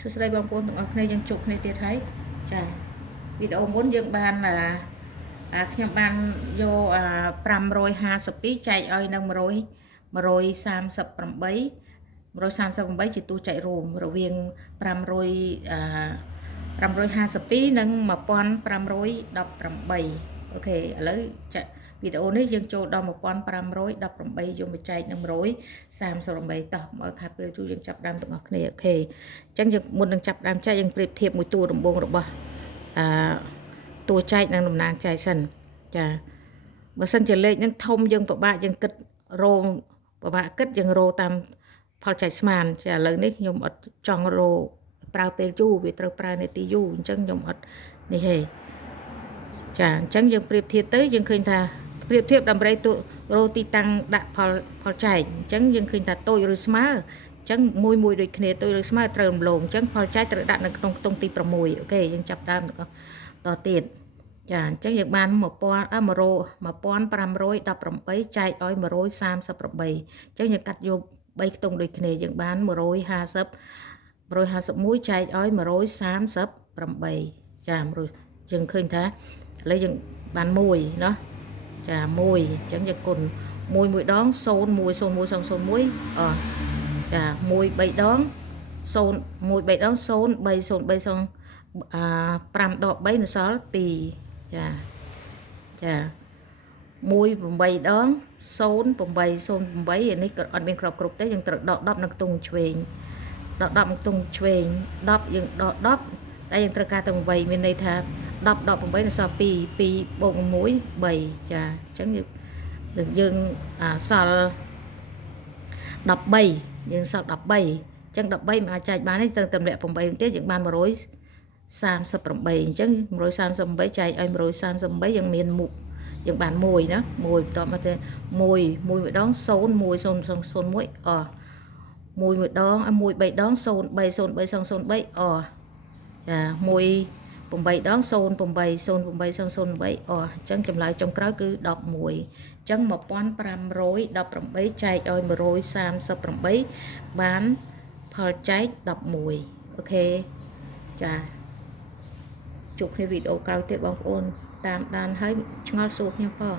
សួស្តីបងប្អូនទាំងអស់គ្នាយើងជួបគ្នាទៀតហើយចាវីដេអូមុនយើងបានខ្ញុំបានយក552ចែកឲ្យនៅ138ជាទូចែករួមរវាង552និង1518អូខេឥឡូវចាវីដេអូនេះយើងចូលដល់1518យកមកចែកនឹង138តោះមកខាត់ពេលជួយយើងចាប់ដើមទាំងអស់គ្នាអូខេអញ្ចឹងយើងមុននឹងចាប់ដើមចែកយើងប្រៀបធៀបមួយតួដំបូងរបស់តួចែកនិងតំណាងចែកសិនចាបើសិនជាលេខនឹងធំយើងពិបាកយើងគិតរោពិបាកគិតយើងរោតាមផលចែកស្មានចាឥឡូវនេះខ្ញុំអត់ចង់រោប្រើពេលយូរវាត្រូវប្រើនាទីយូរអញ្ចឹងខ្ញុំអត់នេះទេចាអញ្ចឹងយើងប្រៀបធៀបទៅយើងឃើញថាប្រៀបធៀបដើម្បីរោទីតាំងដាក់ផលចែកអញ្ចឹងយើងឃើញថាតូចឬស្មើអញ្ចឹងមួយដូចគ្នាតូចឬស្មើត្រូវរំលងអញ្ចឹងផលចែកត្រូវដាក់នៅក្នុងខ្ទង់ទី6អូខេយើងចាប់ដើមតទៀតចាអញ្ចឹងយើងបាន1518ចែកឲ្យ138អញ្ចឹងយើងកាត់យក3ខ្ទង់ដូចគ្នាយើងបាន151ចែកឲ្យ138ចាយើងឃើញថាឥឡូវយើងបាន1เนาะចា1អញ្ចឹងយើងគុណ1ដង010101ចា1 3ដង0 1 3ដង0303 5ដក3នៅសល់2ចា1 8ដង0808អានេះក៏អត់មានគ្រប់ទេយើងត្រូវដក10នៅខ្ទង់ឆ្វេងដក10នៅខ្ទង់ឆ្វេង10យើងដក10តែយើងត្រូវការទៅ8មានន័យថា10 18នៅសល់2 2 បូក1 3ចាអញ្ចឹងយើងសល់13យើងសល់13អញ្ចឹង13មិនអាចចែកបានទេត្រូវតម្លាក់8ទៀតយើងបាន138អញ្ចឹង138ចែកឲ្យ138យើងមានមុខយើងបាន1ណា1បន្ទាប់មកទៅ1ដង01011ដង1 3ដង030303ចា1 8ដង080003អញ្ចឹងចម្លើយចុងក្រោយគឺ11អញ្ចឹង1518ចែកឲ្យ138បានផលចែក11អូខេចាជួបគ្នាវីដេអូក្រោយទៀតបងប្អូនតាមដានហើយឆ្ងល់សួរខ្ញុំផង